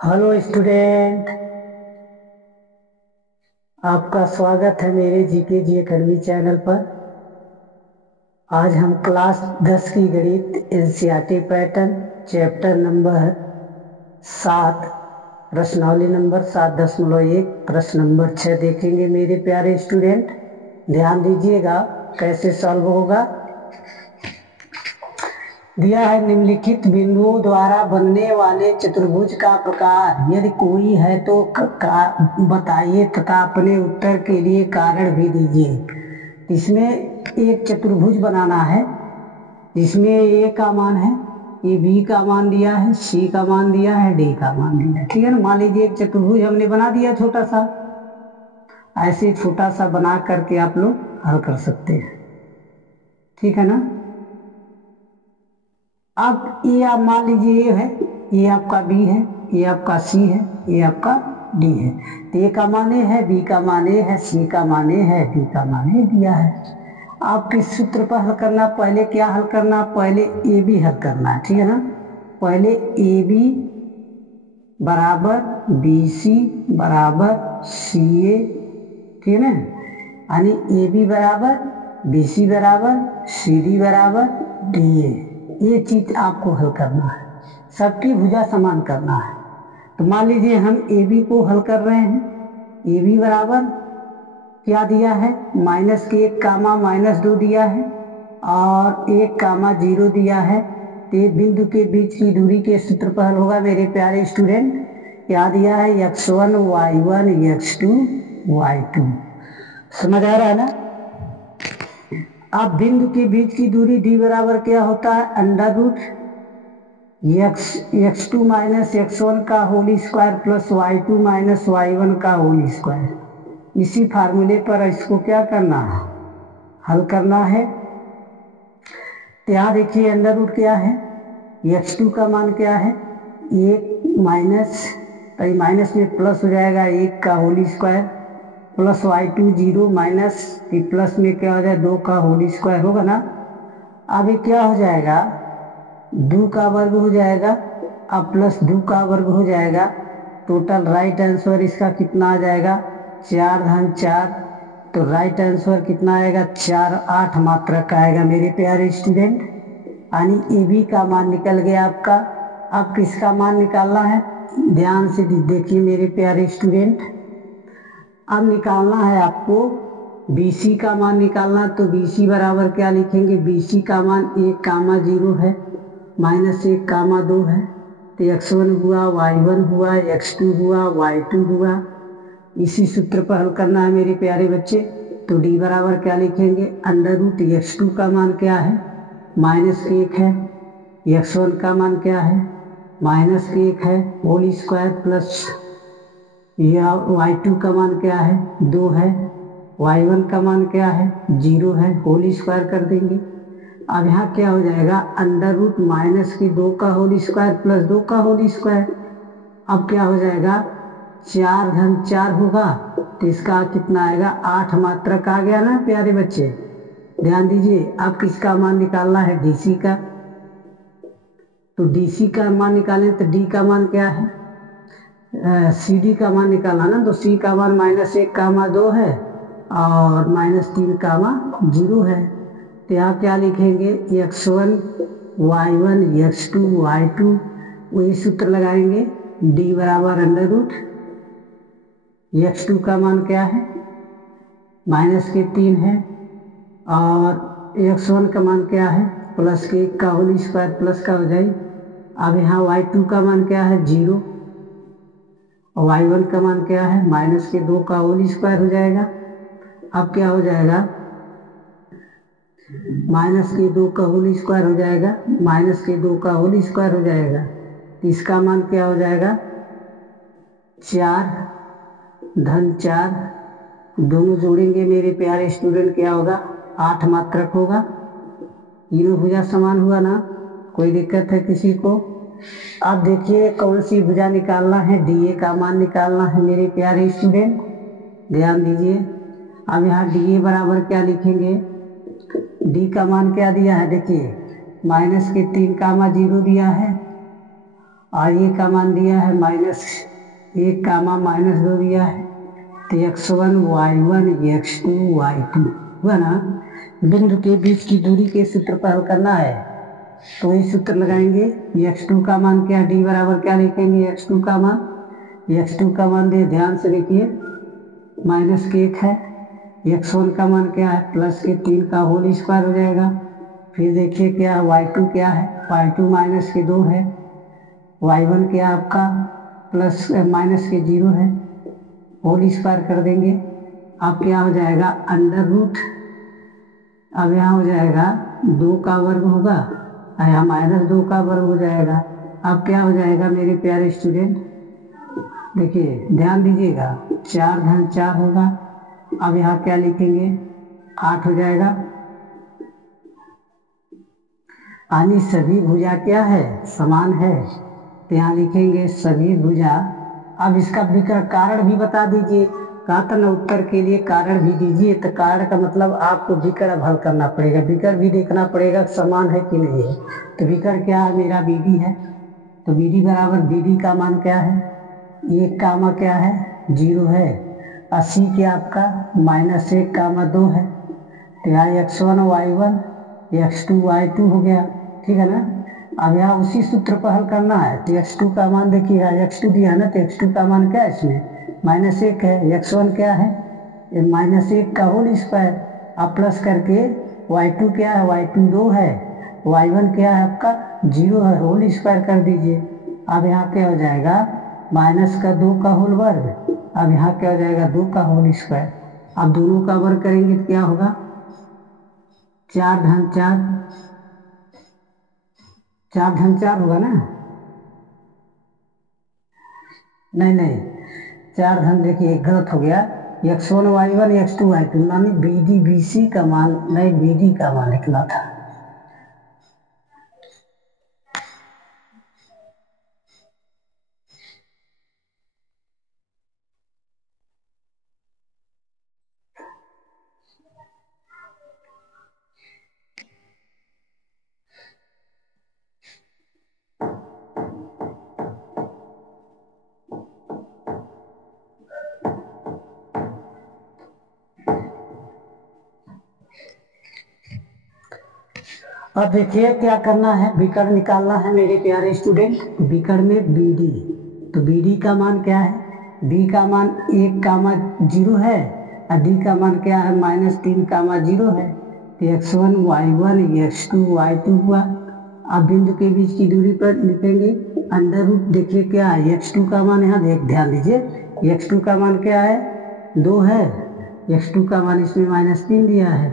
Hello student, आपका स्वागत है मेरे जीके जी अकेडमी चैनल पर। आज हम क्लास 10 की गणित एनसीईआरटी पैटर्न चैप्टर नंबर 7 प्रश्नावली नंबर 7.1 प्रश्न नंबर 6 देखेंगे। मेरे प्यारे स्टूडेंट ध्यान दीजिएगा कैसे सॉल्व होगा। दिया है निम्नलिखित बिंदुओं द्वारा बनने वाले चतुर्भुज का प्रकार यदि कोई है तो बताइए तथा अपने उत्तर के लिए कारण भी दीजिए। इसमें एक चतुर्भुज बनाना है जिसमें ए का मान है, ये बी का मान दिया है, सी का मान दिया है, डी का मान दिया है। ठीक है ना। मान लीजिए एक चतुर्भुज हमने बना दिया छोटा सा, ऐसे छोटा सा बना करके आप लोग हल कर सकते हैं। ठीक है ना। अब ये आप मान लीजिए ये है, ये आपका बी है, ये आपका सी है, ये आपका डी है। तो ए का मान ए है, बी का मान ए है, सी का मान ए है, डी का मान ए दिया है। आप किस सूत्र पर हल करना, पहले क्या हल करना, पहले ए बी हल करना है। ठीक है ना। पहले ए बी बराबर बी सी बराबर सी ए। ठीक है ना। यानी ए बी बराबर बी सी बराबर सी डी बराबर डी ए। ये चीज आपको हल करना है, सबकी भुजा समान करना है। तो मान लीजिए हम ए बी को हल कर रहे हैं। ए बी बराबर क्या दिया है, माइनस के 1 कामा -2 दिया है और 1 कामा 0 दिया है। तो बिंदु के बीच की दूरी के सूत्र पर हल होगा मेरे प्यारे स्टूडेंट। क्या दिया है, x1 y1 x2 y2। समझ आ रहा है ना। अब बिंदु के बीच की दूरी d बराबर क्या होता है, under root x2 minus x1 का whole square plus y2 minus y1 का होल स्क्वायर। इसी फार्मूले पर इसको क्या करना है, हल करना है। तो यहाँ देखिए अंडर रूट क्या है, x2 का मान क्या है 1 माइनस, तो माइनस में प्लस हो जाएगा 1 का whole square plus y2 0 minus plus में क्या हो जाए 2 का होल स्क्वायर होगा ना। अब ये क्या हो जाएगा, 2 का वर्ग हो जाएगा, अब प्लस 2 का वर्ग हो जाएगा। टोटल राइट आंसर इसका कितना आ जाएगा, 4 धन 4। तो राइट आंसर कितना आएगा, 4 8 मात्रक आएगा मेरे प्यारे स्टूडेंट। यानी ए बी का मान निकल गया आपका। अब किसका मान निकालना है, ध्यान से देखिए मेरे प्यारे स्टूडेंट। अब निकालना है आपको बी सी का मान निकालना। तो बी सी बराबर क्या लिखेंगे, बी सी का मान 1 कामा 0 है माइनस 1 कामा 2 है। तो x1 हुआ, y1 हुआ, x2 हुआ, y2 हुआ। इसी सूत्र पर हल करना है मेरे प्यारे बच्चे। तो d बराबर क्या लिखेंगे, अंडर रूट x2 का मान क्या है -1 है, x1 का मान क्या है -1 है होल स्क्वायर प्लस या y2 का मान क्या है 2 है, y1 का मान क्या है 0 है, होल स्क्वायर कर देंगे। अब यहाँ क्या हो जाएगा, अंडर रूट -2 का होल स्क्वायर प्लस 2 का होल स्क्वायर। अब क्या हो जाएगा, 4 धन 4 होगा। तो इसका कितना आएगा, 8 मात्रक आ गया ना प्यारे बच्चे। ध्यान दीजिए। अब किसका मान निकालना है, डीसी का। तो डीसी का मान निकालें तो डी का मान क्या है, सी डी का मान निकालना ना। तो सी का मान -1 कामा 2 है और -3 कामा 0 है। तो यहाँ क्या लिखेंगे, x1 y1 x2 y2। वही सूत्र लगाएंगे, d बराबर अंडर रूट x2 का मान क्या है -3 है और x1 का मान क्या है +1 का होल स्क्वायर प्लस का हो जाए। अब यहाँ y2 का मान क्या है 0 और y1 का मान क्या है -2 का होल स्क्वायर हो जाएगा। अब क्या हो जाएगा, -2 का होल स्क्वायर हो जाएगा, -2 का होल स्क्वायर हो जाएगा। तो इसका मान क्या हो जाएगा, 4 धन 4। दोनों जोड़ेंगे मेरे प्यारे स्टूडेंट, क्या होगा 8 मात्रक होगा। तीनों भुजा समान हुआ ना, कोई दिक्कत है किसी को। अब देखिए कौन सी भुजा निकालना है, डी ए का मान निकालना है मेरे प्यारे स्टूडेंट। ध्यान दीजिए। अब यहाँ डी ए बराबर क्या लिखेंगे, डी का मान क्या दिया है देखिए -3 कामा 0 दिया है और ये का मान दिया है -1 कामा -2 दिया है, तो x1 y1 x2 y2 हुआ ना। बिंदु के बीच की दूरी के सूत्र पर हल करना है, तो ये सूत्र लगाएंगे। x2 का मान क्या, d बराबर क्या लिखेंगे, x2 का मान दे ध्यान से देखिए, -1 है। x1 का मान क्या है, +3 का होल स्क्वायर हो जाएगा। फिर देखिए क्या है, y2 क्या है, y2 -2 है। y1 क्या आपका -0 है, होल स्क्वायर कर देंगे। अब क्या हो जाएगा, अंडर रूट, अब यहाँ हो जाएगा 2 का वर्ग होगा, यहाँ -2 का वर्ग हो जाएगा। अब क्या हो जाएगा मेरे प्यारे स्टूडेंट, देखिए ध्यान दीजिएगा, 4 धन 4 होगा। अब यहाँ क्या लिखेंगे, 8 हो जाएगा। यानी सभी भुजा क्या है, समान है, तो यहाँ लिखेंगे सभी भुजा। अब इसका विकर्ण कारण भी बता दीजिए, कहा था ना उत्तर के लिए कारण भी दीजिए, तो कारण का मतलब आपको विकर्ण हल करना पड़ेगा, विकर्ण भी देखना पड़ेगा समान है कि नहीं है। तो विकर्ण क्या है मेरा, BD है, तो BD बराबर BD का मान क्या है, 1 कामा क्या है 0 है, 80 क्या आपका -1 कामा 2 है, तो यहाँ x1 y1 x2 y2 हो गया, ठीक है ना। अब यहाँ उसी सूत्र पर हल करना है, तो x2 का मान देखिएगा, x2 दिया है ना, तो x2 का मान क्या है इसमें -1 है, x1 क्या है -1 का होल स्क्वायर, अब प्लस करके y2 क्या है, y2 2 है, y1 क्या है आपका 0 है, होल स्क्वायर कर दीजिए। अब यहाँ क्या हो जाएगा, -2 का होल वर्ग, अब यहाँ क्या हो जाएगा 2 का होल स्क्वायर। अब दोनों का वर्ग करेंगे तो क्या होगा, 4 धन 4 होगा ना, नहीं 4 धन, देखिए गलत हो गया, x1 y1 x2 y2 यानी BD BC का मान नहीं, BD का मान निकला था। अब देखिए क्या करना है, विकर्ण निकालना है मेरे प्यारे स्टूडेंट। विकर्ण में BD, तो BD का मान क्या है, B का मान 1 कामा 0 है, और D का मान क्या है -3 कामा 0 है, तो x1 y1 x2 y2 हुआ। अब बिंदु के बीच की दूरी पर लिखेंगे अंडर रूट, देखिए क्या है x2 का मान, यहाँ ध्यान दीजिए, x2 का मान क्या है 2 है, x2 का मान इसमें -3 दिया है,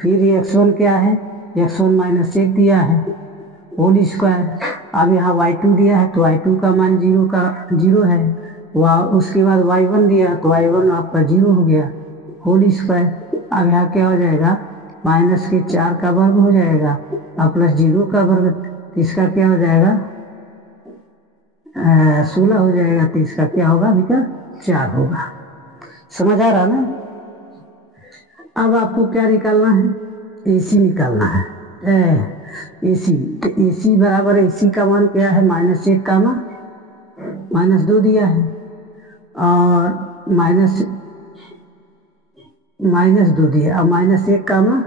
फिर x1 क्या है, x1 -1 दिया है, होल स्क्वायर। अब यहाँ y2 दिया है, तो y2 का मान 0 है, वह उसके बाद y1 दिया, तो y1 आपका 0 हो गया, होल स्क्वायर। अब यहाँ क्या हो जाएगा, -4 का वर्ग हो जाएगा, अब +0 का वर्ग, तो इसका क्या हो जाएगा 16 हो जाएगा, तो इसका क्या होगा बेटा 4 होगा। समझ आ रहा ना। अब आपको क्या निकालना है, AC निकालना है, AC, तो AC बराबर AC का मान क्या है, -1 कामा -2 दिया है, और -2 दिया, अब -1 कामा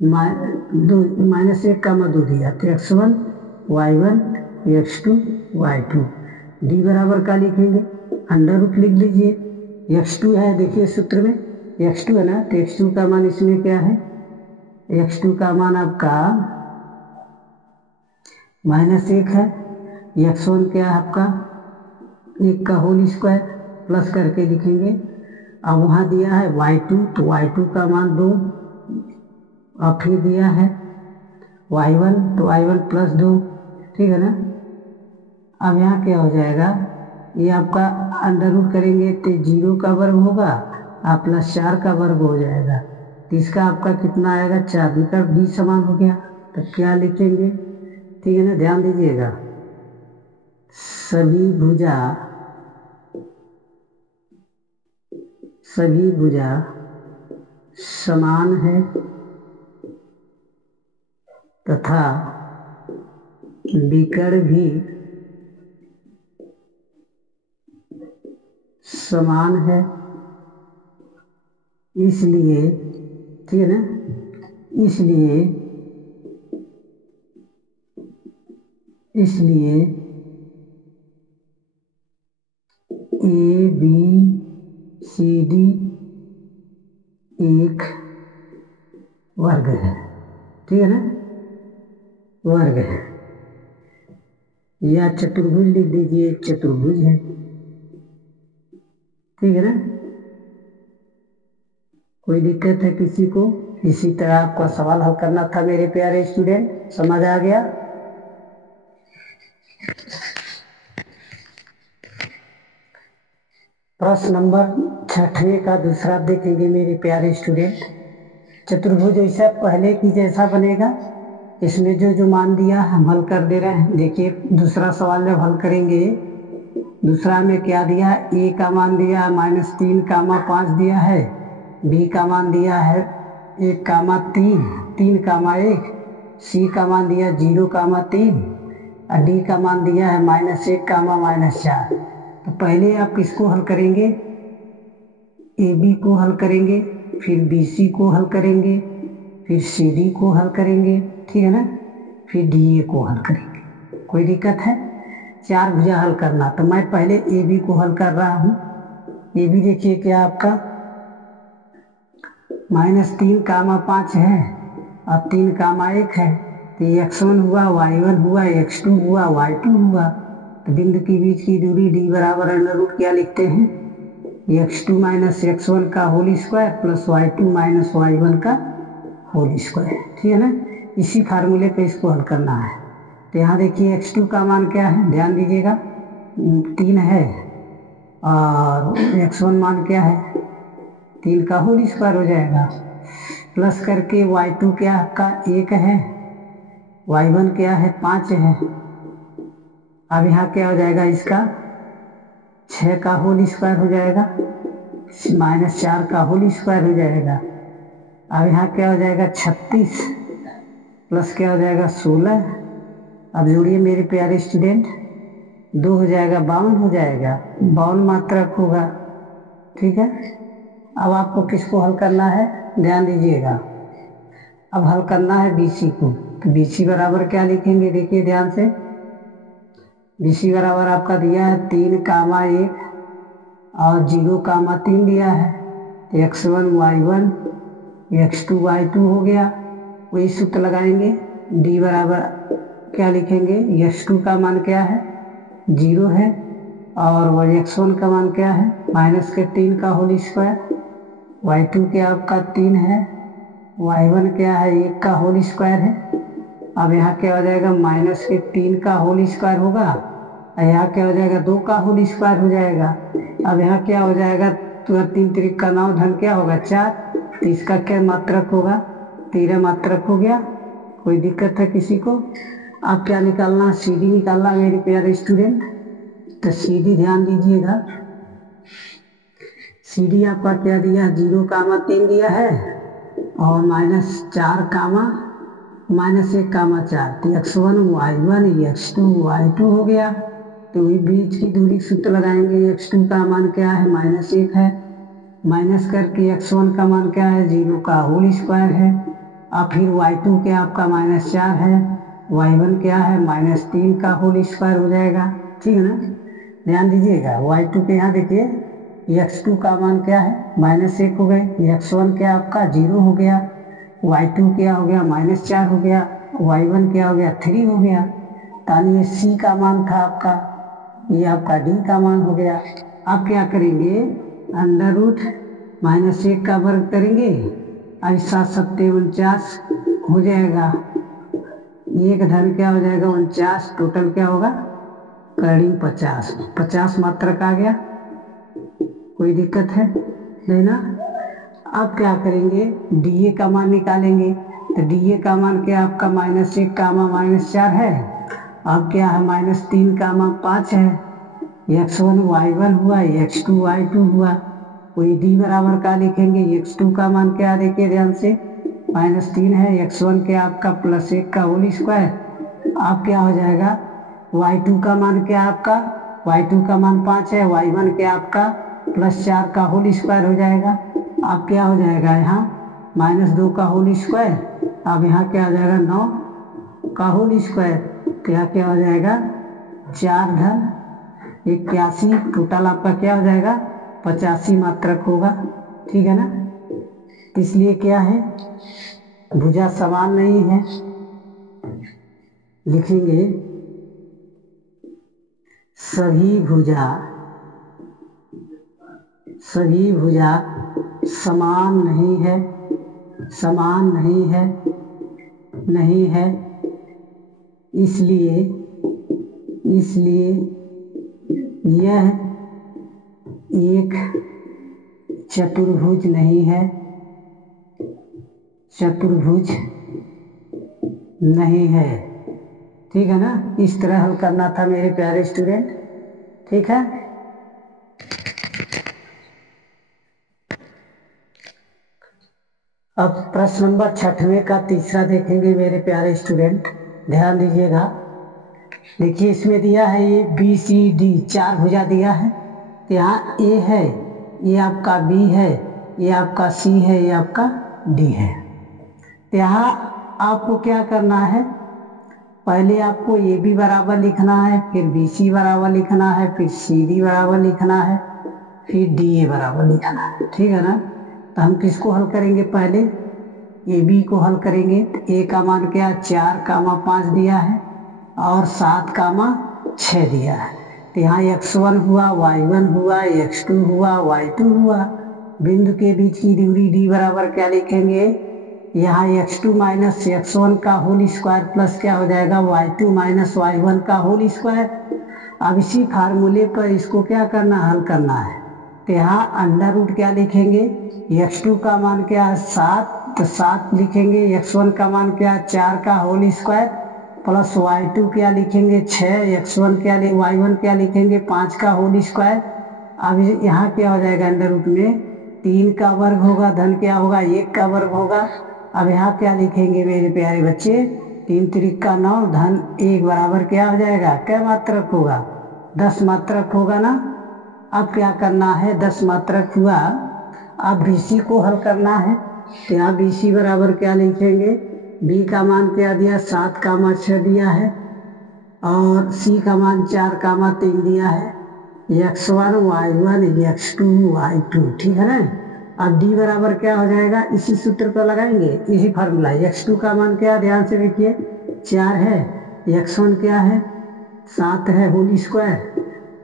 -1 कामा 2 दिया, तो x1 y1 x2 y2। D बराबर क्या लिखेंगे, अंडर रूट लिख लीजिए, x2 है देखिए सूत्र में x2 है ना, तो x2 का मान इसमें क्या है, x2 का मान आपका -1 है, x1 क्या है आपका 1 का होल स्क्वायर, प्लस करके लिखेंगे। अब वहाँ दिया है y2, तो y2 का मान 2, और फिर दिया है y1, तो y1 +2, ठीक है ना। अब यहाँ क्या हो जाएगा, ये आपका अंडर रूट करेंगे तो 0 का वर्ग होगा, और +4 का वर्ग हो जाएगा, तो इसका आपका कितना आएगा 4, विकर्ण भी समान हो गया, तो क्या लिखेंगे, ठीक है ना, ध्यान दीजिएगा, सभी भुजा समान है तथा विकर्ण भी समान है, इसलिए ठीक है ना, इसलिए ए बी सी डी एक वर्ग है, ठीक है ना, वर्ग है, या चतुर्भुज लिख दीजिए, एक चतुर्भुज है, ठीक है ना। कोई दिक्कत है किसी को? इसी तरह आपका सवाल हल करना था मेरे प्यारे स्टूडेंट, समझ आ गया? प्रश्न नंबर 6 का दूसरा देखेंगे मेरे प्यारे स्टूडेंट। चतुर्भुज ऐसा पहले की जैसा बनेगा, इसमें जो मान दिया हम हल कर दे रहे हैं। देखिए दूसरा सवाल जब हल करेंगे, दूसरा में क्या दिया, ए का मान दिया -3 कामा 5 दिया है, बी का मान दिया है 1 कामा 3 कामा 1, सी का मान दिया 0 कामा 3 और डी का मान दिया है -1 कामा -4। तो पहले आप किसको हल करेंगे, ए बी को हल करेंगे, फिर बी सी को हल करेंगे, फिर सी डी को हल करेंगे, ठीक है ना, फिर डी ए को हल करेंगे। कोई दिक्कत है? 4 भुजा हल करना। तो मैं पहले ए बी को हल कर रहा हूँ। ए बी देखिए क्या आपका -3 कामा 5 है और 3 कामा 1 है, तो x1 हुआ, y1 हुआ, x2 हुआ, y2 हुआ। तो बिंदु के बीच की दूरी d बराबर √ क्या लिखते हैं, x2 - x1 का whole square plus y2 - y1 का होल स्क्वायर, ठीक है ना। इसी फार्मूले पे इसको हल करना है। तो यहाँ देखिए x2 का मान क्या है, ध्यान दीजिएगा 3 है और x1 मान क्या है 3 का होल स्क्वायर हो जाएगा, प्लस करके y2 क्या आपका 1 है, y1 क्या है 5 है। अब यहाँ क्या हो जाएगा, इसका 6 का होल स्क्वायर हो जाएगा, -4 का होल स्क्वायर हो जाएगा। अब यहाँ क्या हो जाएगा 36 प्लस क्या हो जाएगा 16। अब जोड़िए मेरे प्यारे स्टूडेंट, 2 हो जाएगा 52 हो जाएगा, 52 मात्रक होगा, ठीक है। अब आपको किसको हल करना है, ध्यान दीजिएगा। अब हल करना है BC को। तो BC बराबर क्या लिखेंगे, देखिए ध्यान से। BC बराबर आपका दिया है 3 कामा 1 और 0 कामा 3 दिया है, तो x1 y1 x2 y2 हो गया। वही सूत्र लगाएंगे, D बराबर क्या लिखेंगे, x2 का मान क्या है 0 है और x1 का मान क्या है -3 का होल स्क्वायर, y2 क्या आपका 3 है, y1 क्या है 1 का होल स्क्वायर है। अब यहाँ क्या हो जाएगा -3 का होल स्क्वायर होगा और यहाँ क्या हो जाएगा 2 का होल स्क्वायर हो जाएगा। अब यहाँ क्या हो जाएगा, तो 3 3 का 9 धन क्या होगा 4, तो इसका क्या मात्रक होगा 13 मात्रक हो गया। कोई दिक्कत है किसी को? अब क्या निकालना, CD निकालना मेरे प्यारे स्टूडेंट। तो CD ध्यान दीजिएगा, CD आपका क्या दिया 0 कामा 3 दिया है और -4 कामा -1 कामा 4, तो x1 y1 x2 y2 हो गया। तो वही बीच की दूरी सूत्र लगाएंगे, x2 का मान क्या है -1 है, माइनस करके x1 का मान क्या है 0 का होल स्क्वायर है, और फिर y2 क्या आपका -4 है, y1 क्या है -3 का होल स्क्वायर हो जाएगा, ठीक है ना। ध्यान दीजिएगा y2 के यहाँ देखिए x2 का मान क्या है -1 हो गए, x1 क्या आपका 0 हो गया, y2 क्या हो गया -4 हो गया, y1 क्या हो गया 3 हो गया। तानी ये C का मान था आपका, ये आपका D का मान हो गया। अब क्या करेंगे, √-1 का वर्ग करेंगे, 7 7 49 हो जाएगा, एक धन क्या हो जाएगा 49, टोटल क्या होगा करीब 50 मात्रक आ गया। कोई दिक्कत है नहीं ना। अब क्या करेंगे, DA का मान निकालेंगे। तो DA का मान क्या आपका -1 कामा -4 है, अब क्या है -3 कामा 5 है, x1 y1 हुआ, x2 y2 हुआ। कोई D बराबर का लिखेंगे, x2 का मान क्या देखिए ध्यान से -3 है, x1 क्या आपका +1 का होल स्क्वायर। अब क्या हो जाएगा y2 का मान क्या आपका, y2 का मान 5 है, y1 क्या आपका प्लस 4 का होल स्क्वायर हो जाएगा। अब क्या हो जाएगा यहाँ -2 का होल स्क्वायर। अब यहाँ क्या हो जाएगा 9 का होल स्क्वायर। तो यहाँ क्या हो जाएगा 4 धन 81, टोटल आपका क्या हो जाएगा 85 मात्रक होगा। ठीक है ना। इसलिए क्या है भुजा समान नहीं है। लिखेंगे सभी भुजा समान नहीं है, समान नहीं है इसलिए यह एक चतुर्भुज नहीं है, ठीक है ना। इस तरह हल करना था मेरे प्यारे स्टूडेंट। ठीक है। अब प्रश्न नंबर 6वें का तीसरा देखेंगे मेरे प्यारे स्टूडेंट, ध्यान दीजिएगा। देखिए इसमें दिया है ये BCD 4 भुजा दिया है। तो यहाँ A है, ये आपका B है, ये आपका C है, ये आपका D है। तो यहाँ आपको क्या करना है, पहले आपको AB बराबर लिखना है, फिर BC बराबर लिखना है, फिर CD बराबर लिखना है, फिर DA बराबर लिखना है। ठीक है ना। तो हम किसको हल करेंगे, पहले AB को हल करेंगे। A का मान क्या 4,5 दिया है और 7,6 दिया है। तो यहाँ x1 हुआ, y1 हुआ, x2 हुआ, y2 हुआ। बिंदु के बीच की दूरी D बराबर क्या लिखेंगे, यहाँ x2 माइनस x1 का होल स्क्वायर प्लस क्या हो जाएगा y2 माइनस y1 का होल स्क्वायर। अब इसी फार्मूले पर इसको क्या करना, हल करना है। तो यहाँ अंडर रूट क्या लिखेंगे, x2 का मान क्या है 7, तो 7 लिखेंगे। x1 का मान क्या है 4 का होल स्क्वायर प्लस y2 क्या लिखेंगे 6, x1 क्या y1 क्या लिखेंगे 5 का होल स्क्वायर। अब यहाँ क्या हो जाएगा अंडर रूट में 3 का वर्ग होगा, धन क्या होगा 1 का वर्ग होगा। अब यहाँ क्या लिखेंगे मेरे प्यारे बच्चे 3 त्रिक का 9, धन 1 बराबर क्या हो जाएगा, क्या मात्रक होगा 10 मात्रक होगा ना। अब क्या करना है 10 मात्रक हुआ। अब BC को हल करना है। तो यहाँ BC बराबर क्या लिखेंगे, B का मान क्या दिया 7,6 दिया है और C का मान 4,3 दिया है, x1 y1 x2 y2। ठीक है ना। अब D बराबर क्या हो जाएगा, इसी सूत्र पर लगाएंगे, इसी फार्मूला। x2 का मान क्या, ध्यान से देखिए 4 है, x1 क्या है 7 है होल स्क्वायर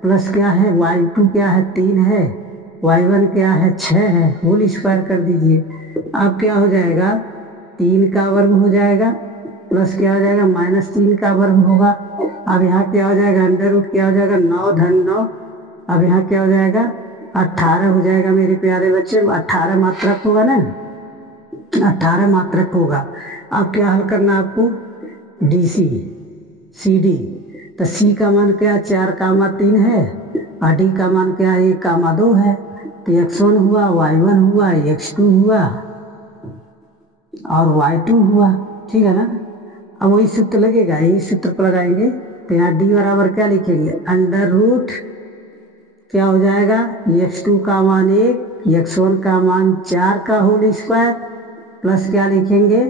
प्लस क्या है y2 क्या है 3 है, y1 क्या है 6 है, होल स्क्वायर कर दीजिए। अब क्या हो जाएगा 3 का वर्ग हो जाएगा प्लस क्या हो जाएगा -3 का वर्ग होगा। अब यहाँ क्या हो जाएगा अंडर रूट क्या हो जाएगा 9 धन 9। अब यहाँ क्या हो जाएगा 18 हो जाएगा मेरे प्यारे बच्चे, 18 मात्रक होगा ना, 18 मात्रक होगा। अब क्या हल करना आपको DC CD। तो C का मान क्या 4,3 है और D का मान क्या 1,2 है। तो x1 हुआ, y1 हुआ, x2 हुआ और y2 हुआ। ठीक है ना। अब वही सूत्र लगेगा, यही सूत्र पर लगाएंगे। तो यहाँ D बराबर क्या लिखेंगे अंडर रूट क्या हो जाएगा x2 का मान 1, x1 का मान 4 का होल स्क्वायर प्लस क्या लिखेंगे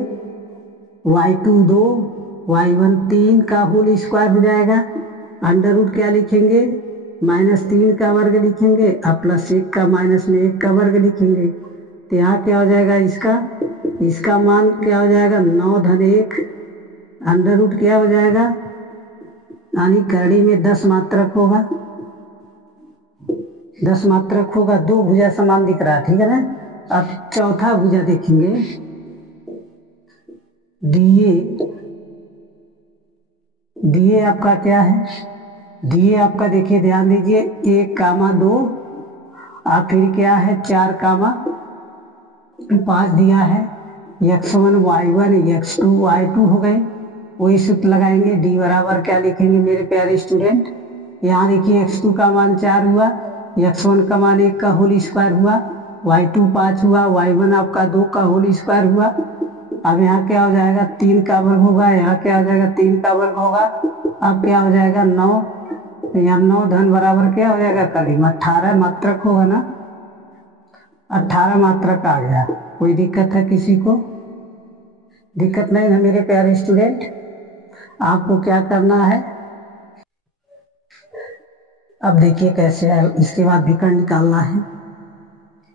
y2 2, y1 3 का होल स्क्वायर हो जाएगा। अंडर रूट क्या लिखेंगे -3 का वर्ग लिखेंगे और प्लस 1 का माइनस में 1 का वर्ग लिखेंगे। तो यहाँ क्या हो जाएगा इसका मान क्या हो जाएगा 9 धन 1, अंडर रूट क्या हो जाएगा यानी करड़ी में 10 मात्रक होगा, 10 मात्रक होगा। 2 भुजा समान दिख रहा है। ठीक है ना। अब चौथा भुजा देखेंगे DA आपका क्या है, DA आपका देखिए ध्यान दीजिए 1,2 और फिर क्या है 4,5 दिया है, x1 y1 x2 y2 हो गए। वही सूत्र लगाएंगे। D बराबर क्या लिखेंगे मेरे प्यारे स्टूडेंट, यहाँ देखिए x2 का मान 4 हुआ, x1 का मान 1 का होल स्क्वायर हुआ, y2 5 हुआ, y1 आपका 2 का होल स्क्वायर हुआ। अब यहाँ क्या हो जाएगा 3 का वर्ग होगा, यहाँ क्या हो जाएगा 3 का वर्ग होगा। अब क्या हो जाएगा 9 तो यहाँ 9 धन बराबर क्या हो जाएगा करीब 18 मात्रक होगा ना, 18 मात्रक आ गया। कोई दिक्कत है किसी को? दिक्कत नहीं है मेरे प्यारे स्टूडेंट। आपको क्या करना है, अब देखिए कैसे है। इसके बाद विकर्ण निकालना है।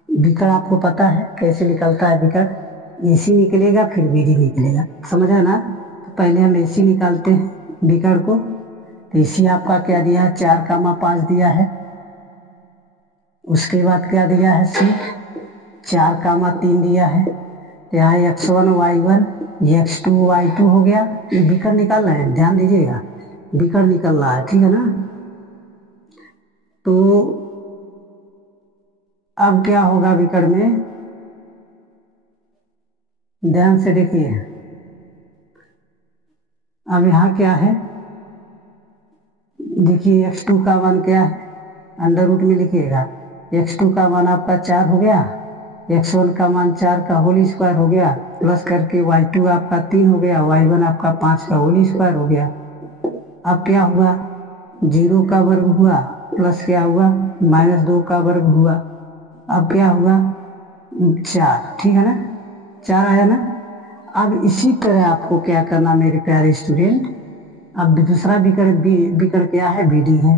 विकर्ण आपको पता है कैसे निकलता है विकर्ण, AC निकलेगा फिर BD निकलेगा, समझा ना। तो पहले हम AC निकालते हैं विकर्ण को। तो AC आपका क्या दिया है 4,5 दिया है। उसके बाद क्या दिया है C 4,3 दिया है। तो यहाँ x1 y1 x2 y2 हो गया। ये विकर्ण निकाल रहे हैं, ध्यान दीजिएगा, विकर्ण निकल रहा है, ठीक है ना। तो अब क्या होगा विकर्ण में, ध्यान से देखिए। अब यहाँ क्या है, देखिए x2 का मान क्या है, अंडर रूट में लिखिएगा। x2 का मान आपका 4 हो गया, x1 का मान 4 का होल स्क्वायर हो गया, प्लस करके y2 आपका 3 हो गया, y1 आपका 5 का होल स्क्वायर हो गया। अब क्या हुआ, 0 का वर्ग हुआ प्लस क्या हुआ -2 का वर्ग हुआ। अब क्या हुआ 4, ठीक है ना, 4 आया ना। अब इसी तरह आपको क्या करना मेरे प्यारे स्टूडेंट, अब दूसरा विकर्ण क्या है, BD है।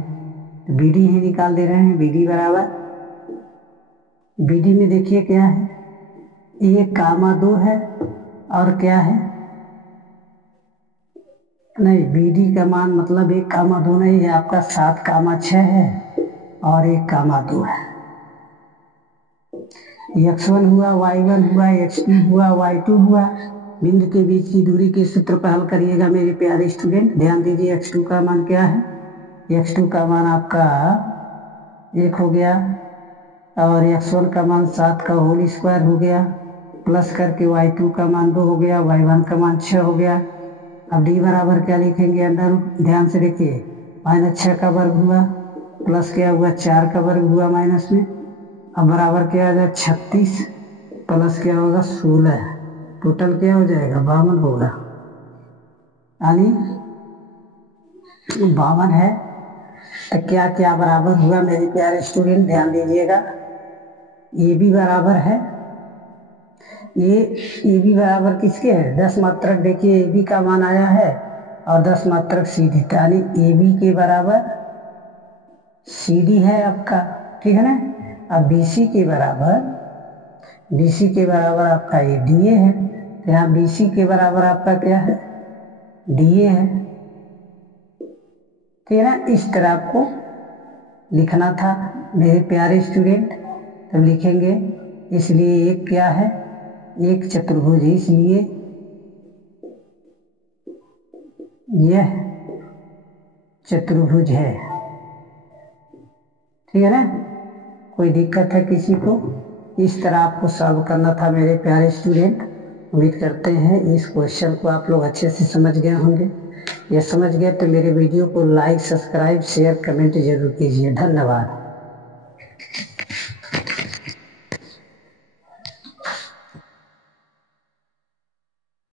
BD ही निकाल दे रहे हैं। BD बराबर, BD में देखिए क्या है, 1,2 है और क्या है, नहीं BD का मान मतलब 1,2 नहीं है आपका, 7,6 है और 1,2 है। x1 हुआ, y1 हुआ, x2 हुआ, y2 हुआ। बिंदु के बीच की दूरी के सूत्र पर हल करिएगा मेरे प्यारे स्टूडेंट। ध्यान दीजिए, x2 का मान क्या है, x2 का मान आपका 1 हो गया और x1 का मान 7 का होल स्क्वायर हो गया, प्लस करके y2 का मान 2 हो गया, y1 का मान 6 हो गया। अब D बराबर क्या लिखेंगे, अंडर रूट, ध्यान से देखिए, -6 का वर्ग हुआ प्लस क्या हुआ 4 का वर्ग हुआ माइनस में। अब बराबर क्या आ जाए 36 प्लस क्या होगा 16, टोटल क्या हो जाएगा 52 होगा, यानी 52 है। तो क्या क्या बराबर हुआ मेरे प्यारे स्टूडेंट, ध्यान दीजिएगा। AB बराबर है, ये AB बराबर किसके है, 10 मात्रक। देखिए AB का मान आया है और 10 मात्रक CD, यानी AB के बराबर CD है आपका, ठीक है ना। अब BC के बराबर आपका ये DA है। तो यहाँ BC के बराबर आपका क्या है, DA है, ठीक है ना। इस तरह आपको लिखना था मेरे प्यारे स्टूडेंट। तब लिखेंगे, इसलिए एक क्या है, एक चतुर्भुज, इसलिए यह चतुर्भुज है, ठीक है ना। कोई दिक्कत है किसी को? इस तरह आपको सॉल्व करना था मेरे प्यारे स्टूडेंट। उम्मीद करते हैं इस क्वेश्चन को आप लोग अच्छे से समझ गए होंगे। यह समझ गए तो मेरे वीडियो को लाइक, सब्सक्राइब, शेयर, कमेंट जरूर कीजिए। धन्यवाद।